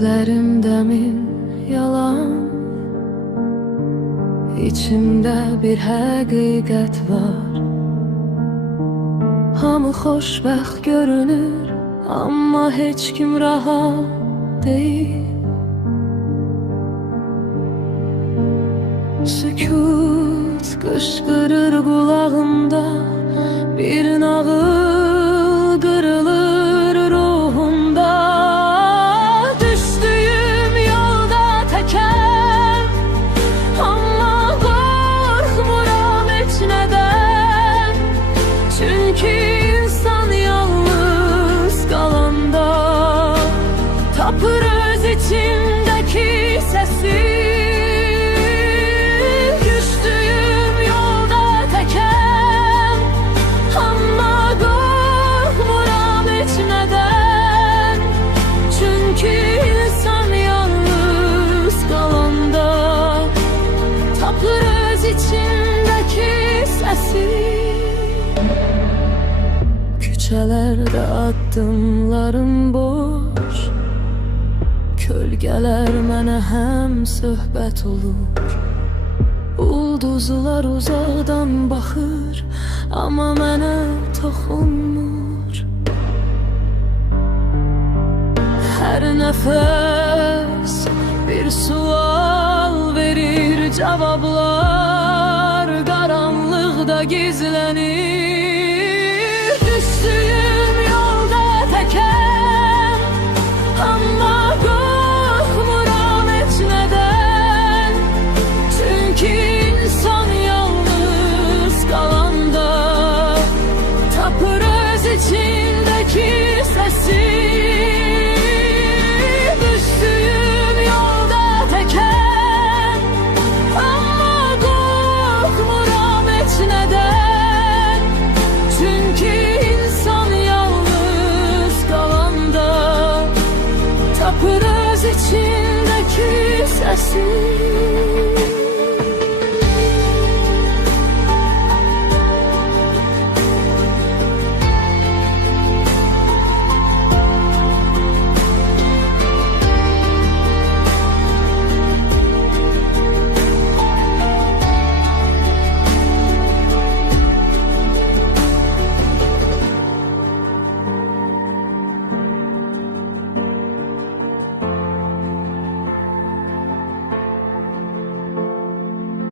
Gözlerimde min yalan, İçimde bir həqiqət var. Hamı xoşbəxt görünür, amma heç kim rahat deyil. Sükut qışqırır qulağımda, bir nağıl qırılır ruhumda. Düşdüyüm yolda təkəm, amma qorxmuram heç nədən. Çünki insan yalnız qalanda tapır öz içindəki səsi. Küçelerde addımlarım boş, kölgeler mənə həm söhbət olur. Ulduzlar uzaqdan baxır, amma mənə toxunmur. Hər nəfəs bir sual verir, cavablar qaranlıqda gizlənir. Düşdüyüm yolda təkəm, amma qorxmuram heç nədən. Çünki insan yalnız qalanda tapır öz içindəki səsi. Düşdüyüm yolda təkəm, amma qorxmuram heç nədən. Çünki tapır öz içindeki sesi.